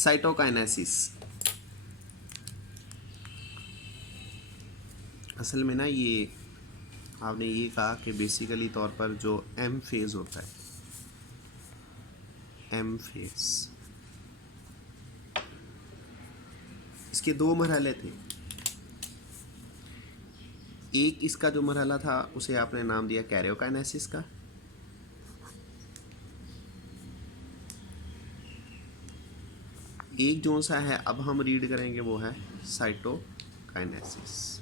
Cytokinesis. असल में ना ये आपने ये कहा कि बेसिकली तौर पर जो एम फेज़ होता है, एम फेज़, इसके दो मरहले थे। एक इसका जो मरहला था उसे आपने नाम दिया कैरियोकाइनेसिस का, एक जो सा है अब हम रीड करेंगे वो है साइटोकाइनेसिस।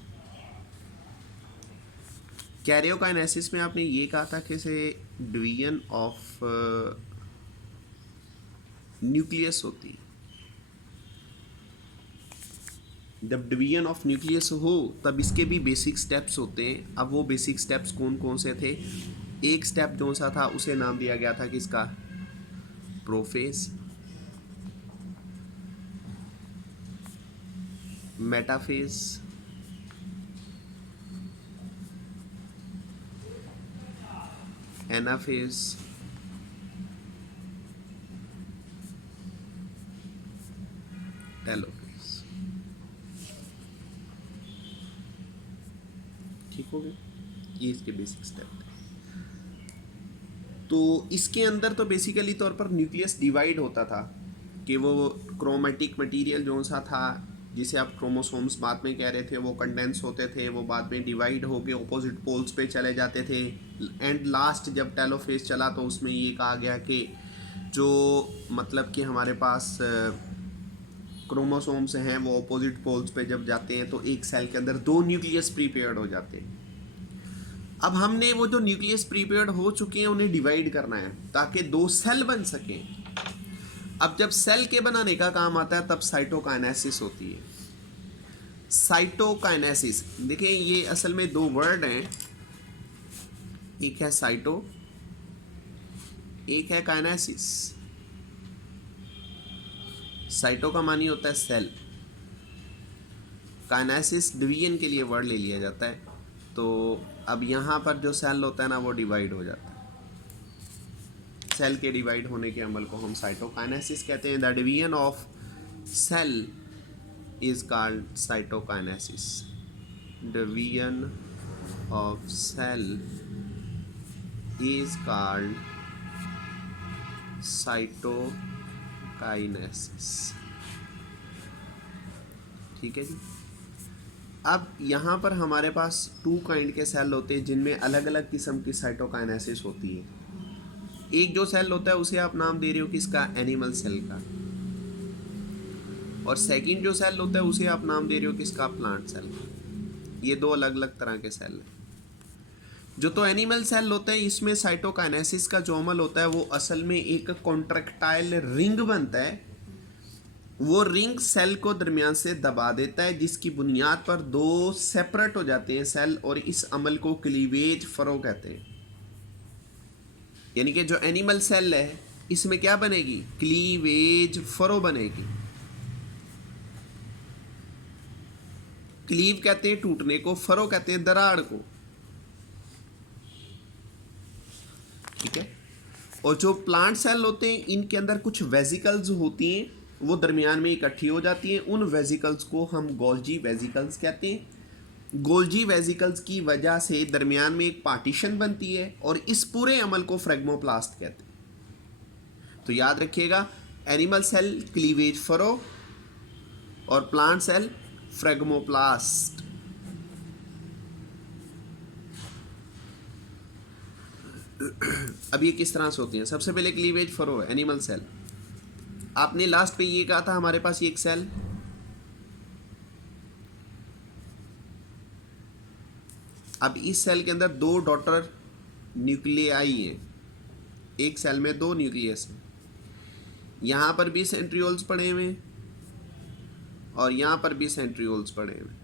कैरियोकाइनेसिस में आपने ये कहा था कि इसे डिवीजन ऑफ न्यूक्लियस होती है। जब डिवीजन ऑफ न्यूक्लियस हो तब इसके भी बेसिक स्टेप्स होते हैं। अब वो बेसिक स्टेप्स कौन कौन से थे? एक स्टेप जो सा था उसे नाम दिया गया था किसका? Prophase, metaphase, anaphase, telophase. ठीक हो गया? ये इसके बेसिक स्टेप थे। तो इसके अंदर तो बेसिकली तौर पर न्यूक्लियस डिवाइड होता था कि वो क्रोमेटिक मटेरियल जो सा था जिसे आप क्रोमोसोम्स बाद में कह रहे थे, वो कंडेंस होते थे, वो बाद में डिवाइड होके ऑपोजिट पोल्स पे चले जाते थे। एंड लास्ट जब टेलोफेज चला तो उसमें ये कहा गया कि जो मतलब कि हमारे पास क्रोमोसोम्स हैं वो ऑपोजिट पोल्स पे जब जाते हैं तो एक सेल के अंदर दो न्यूक्लियस प्रीपेयर्ड हो जाते हैं। अब हमने वो जो न्यूक्लियस प्रीपेयर्ड हो चुके हैं उन्हें डिवाइड करना है ताकि दो सेल बन सकें। अब जब सेल के बनाने का काम आता है तब साइटोकाइनेसिस होती है। साइटोकाइनेसिस देखिए ये असल में दो वर्ड हैं, एक है साइटो, एक है काइनेसिस। साइटो का मानी होता है सेल, काइनेसिस डिवीजन के लिए वर्ड ले लिया जाता है। तो अब यहाँ पर जो सेल होता है ना वो डिवाइड हो जाता है। सेल के डिवाइड होने के अमल को हम साइटोकाइनेसिस कहते हैं। The division of cell is called cytokinesis. Division of cell is called cytokinesis. ठीक है जी। अब यहाँ पर हमारे पास टू काइंड के सेल होते हैं जिनमें अलग अलग किस्म की साइटोकाइनेसिस होती है। एक जो सेल होता है उसे आप नाम दे रहे हो किसका? एनिमल सेल का। और सेकंड जो सेल होता है उसे आप नाम दे रहे हो किसका? Plant cell. ये दो अलग अलग तरह के सेल हैं। जो तो एनिमल सेल होता है इसमें साइटोकाइनेसिस का जो अमल होता है वो असल में एक कॉन्ट्रैक्टाइल रिंग बनता है। वो रिंग सेल को दरमियान से दबा देता है जिसकी बुनियाद पर दो सेपरेट हो जाते हैं सेल, और इस अमल को क्लीवेज फरो कहते हैं। यानी कि जो एनिमल सेल है इसमें क्या बनेगी? क्लीवेज फरो बनेगी। क्लीव कहते हैं टूटने को, फरो कहते हैं दरार को। ठीक है। और जो प्लांट सेल होते हैं इनके अंदर कुछ वेजिकल्स होती हैं, वो दरमियान में इकट्ठी हो जाती हैं। उन वेजिकल्स को हम गोल्जी वेजिकल्स कहते हैं। गोल्जी वेजिकल्स की वजह से दरमियान में एक पार्टीशन बनती है और इस पूरे अमल को फ्रेगमोप्लास्ट कहते हैं। तो याद रखिएगा, एनिमल सेल क्लीवेज फरो और प्लांट सेल फ्रेगमोप्लास्ट। अब ये किस तरह से होती हैं? सबसे पहले क्लीवेज फरो एनिमल सेल। आपने लास्ट पे ये कहा था हमारे पास ये एक सेल, अब इस सेल के अंदर दो डॉटर न्यूक्लियाई हैं। एक सेल में दो न्यूक्लियस हैं। यहाँ पर भी सेंट्रियोल्स पड़े हुए हैं और यहाँ पर भी सेंट्रियोल्स पड़े हुए हैं।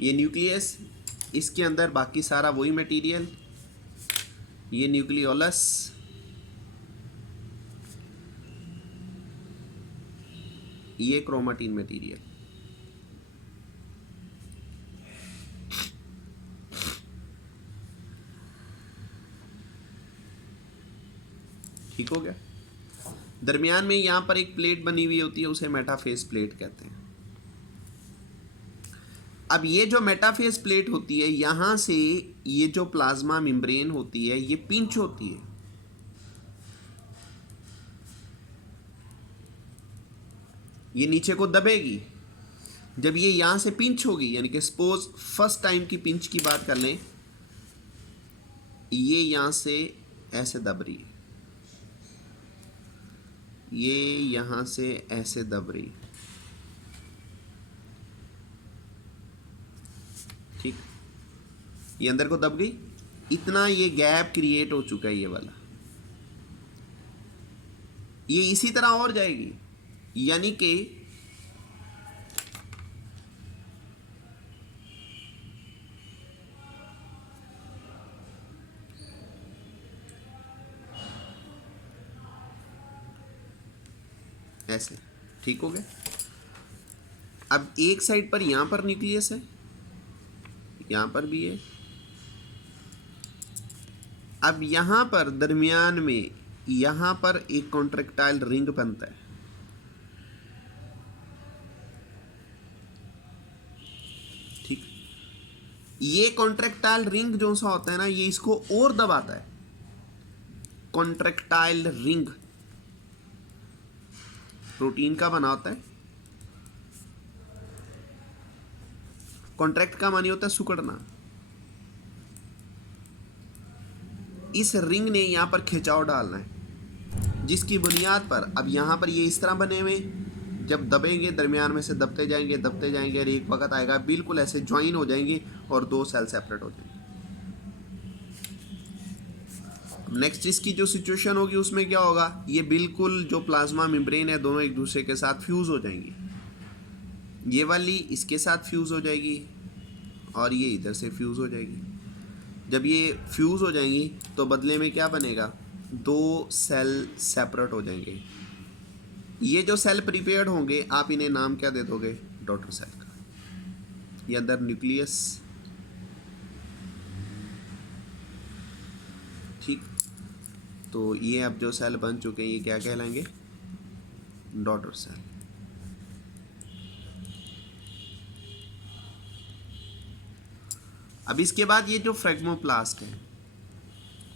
ये न्यूक्लियस, इसके अंदर बाकी सारा वही मटेरियल, ये न्यूक्लियोलस, ये क्रोमेटिन मटेरियल। ठीक हो गया। दरमियान में यहाँ पर एक प्लेट बनी हुई होती है, उसे मेटाफेज प्लेट कहते हैं। अब ये जो मेटाफेज प्लेट होती है, यहाँ से ये जो प्लाज्मा मेम्ब्रेन होती है ये पिंच होती है, ये नीचे को दबेगी। जब ये यहाँ से पिंच होगी, यानी कि सपोज फर्स्ट टाइम की पिंच की बात कर लें, ये यहाँ से ऐसे दब रही है, ये यहाँ से ऐसे दब रही, ठीक, ये अंदर को दब गई, इतना ये गैप क्रिएट हो चुका है ये वाला, ये इसी तरह और जाएगी, यानी कि ऐसे, ठीक हो गया। अब एक साइड पर यहां पर न्यूक्लियस है, यहां पर भी है। अब यहां पर दरमियान में यहां पर एक कॉन्ट्रैक्टाइल रिंग बनता है, ठीक। ये कॉन्ट्रैक्टाइल रिंग जो सा होता है ना, ये इसको और दबाता है। कॉन्ट्रैक्टाइल रिंग प्रोटीन का बना होता है, कॉन्ट्रैक्ट का मानी होता है सिकुड़ना। इस रिंग ने यहां पर खिंचाव डालना है, जिसकी बुनियाद पर अब यहां पर ये इस तरह बने हुए, जब दबेंगे दरमियान में से दबते जाएंगे और एक वक्त आएगा बिल्कुल ऐसे ज्वाइन हो जाएंगे और दो सेल सेपरेट हो जाएंगे। नेक्स्ट इसकी जो सिचुएशन होगी उसमें क्या होगा, ये बिल्कुल जो प्लाज्मा मेम्ब्रेन है दोनों एक दूसरे के साथ फ्यूज हो जाएंगी। ये वाली इसके साथ फ्यूज हो जाएगी और ये इधर से फ्यूज हो जाएगी। जब ये फ्यूज हो जाएंगी तो बदले में क्या बनेगा, दो सेल सेपरेट हो जाएंगे। ये जो सेल प्रिपेयर्ड होंगे आप इन्हें नाम क्या दे दोगे, डॉटर सेल का। ये अंदर न्यूक्लियस, ठीक। तो ये अब जो सेल बन चुके हैं ये क्या कहलाएंगे, डॉटर सेल। अब इसके बाद ये जो फ्रेगमोप्लास्ट है,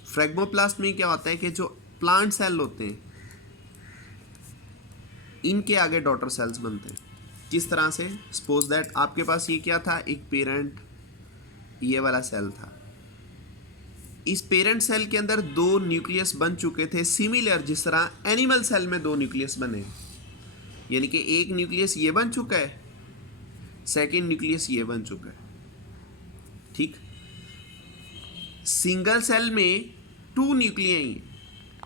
फ्रेगमोप्लास्ट में क्या होता है कि जो प्लांट सेल होते हैं इनके आगे डॉटर सेल्स बनते हैं। किस तरह से, सपोज दैट आपके पास ये क्या था, एक पेरेंट ये वाला सेल था। इस पेरेंट सेल के अंदर दो न्यूक्लियस बन चुके थे, सिमिलर जिस तरह एनिमल सेल में दो न्यूक्लियस बने, यानी कि एक न्यूक्लियस ये बन चुका है, सेकेंड न्यूक्लियस ये बन चुका है, ठीक। सिंगल सेल में टू न्यूक्लियाई,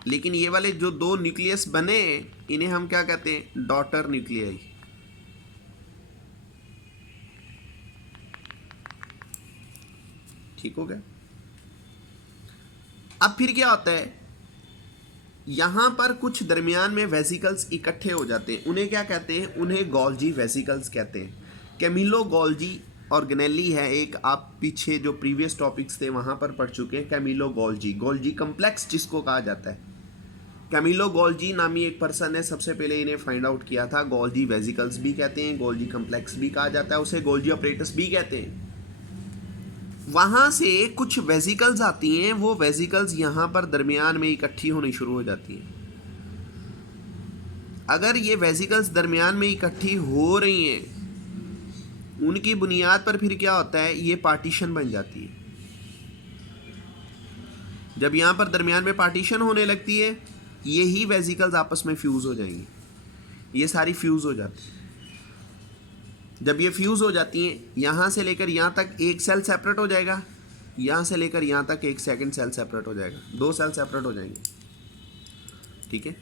लेकिन ये वाले जो दो न्यूक्लियस बने इन्हें हम क्या कहते हैं, डॉटर न्यूक्लियाई। ठीक हो गया। अब फिर क्या होता है, यहां पर कुछ दरमियान में वेसिकल्स इकट्ठे हो जाते हैं, उन्हें क्या कहते हैं, उन्हें गोल्जी वेसिकल्स कहते हैं। कैमिलो गोल्जी ऑर्गेनेली है एक, आप पीछे जो प्रीवियस टॉपिक्स थे वहां पर पढ़ चुके हैं। कैमिलो गोल्जी, गोल्जी कम्प्लेक्स जिसको कहा जाता है, कैमिलो गोल्जी नामी एक पर्सन ने सबसे पहले इन्हें फाइंड आउट किया था। गोल्जी वेसिकल्स भी कहते हैं, गोल्जी कम्प्लेक्स भी कहा जाता है, उसे गोल्जी ऑपरेटस भी कहते हैं। वहां से कुछ वेसिकल्स आती हैं, वो वेसिकल्स यहां पर दरमियान में इकट्ठी होनी शुरू हो जाती हैं। अगर ये वेसिकल्स दरमियान में इकट्ठी हो रही हैं, उनकी बुनियाद पर फिर क्या होता है, ये पार्टीशन बन जाती है। जब यहां पर दरमियान में पार्टीशन होने लगती है, यही वेसिकल्स आपस में फ्यूज हो जाएंगी, ये सारी फ्यूज हो जाती है। जब ये फ्यूज हो जाती हैं, यहां से लेकर यहां तक एक सेल सेपरेट हो जाएगा, यहां से लेकर यहां तक एक सेकंड सेल सेपरेट हो जाएगा, दो सेल सेपरेट हो जाएंगे, ठीक है।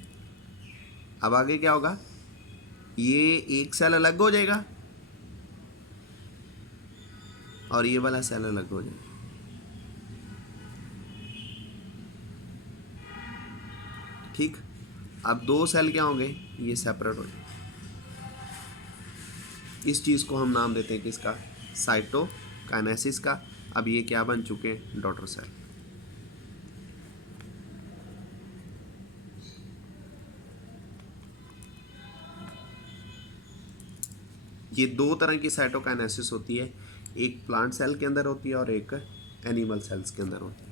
अब आगे क्या होगा, ये एक सेल अलग हो जाएगा और ये वाला सेल अलग हो जाएगा, ठीक। अब दो सेल क्या होंगे, ये सेपरेट हो जाएंगे। इस चीज़ को हम नाम देते हैं किसका, साइटोकाइनेसिस का। अब ये क्या बन चुके हैं, डॉटर सेल। ये दो तरह की साइटोकाइनेसिस होती है, एक प्लांट सेल के अंदर होती है और एक एनिमल सेल्स के अंदर होती है।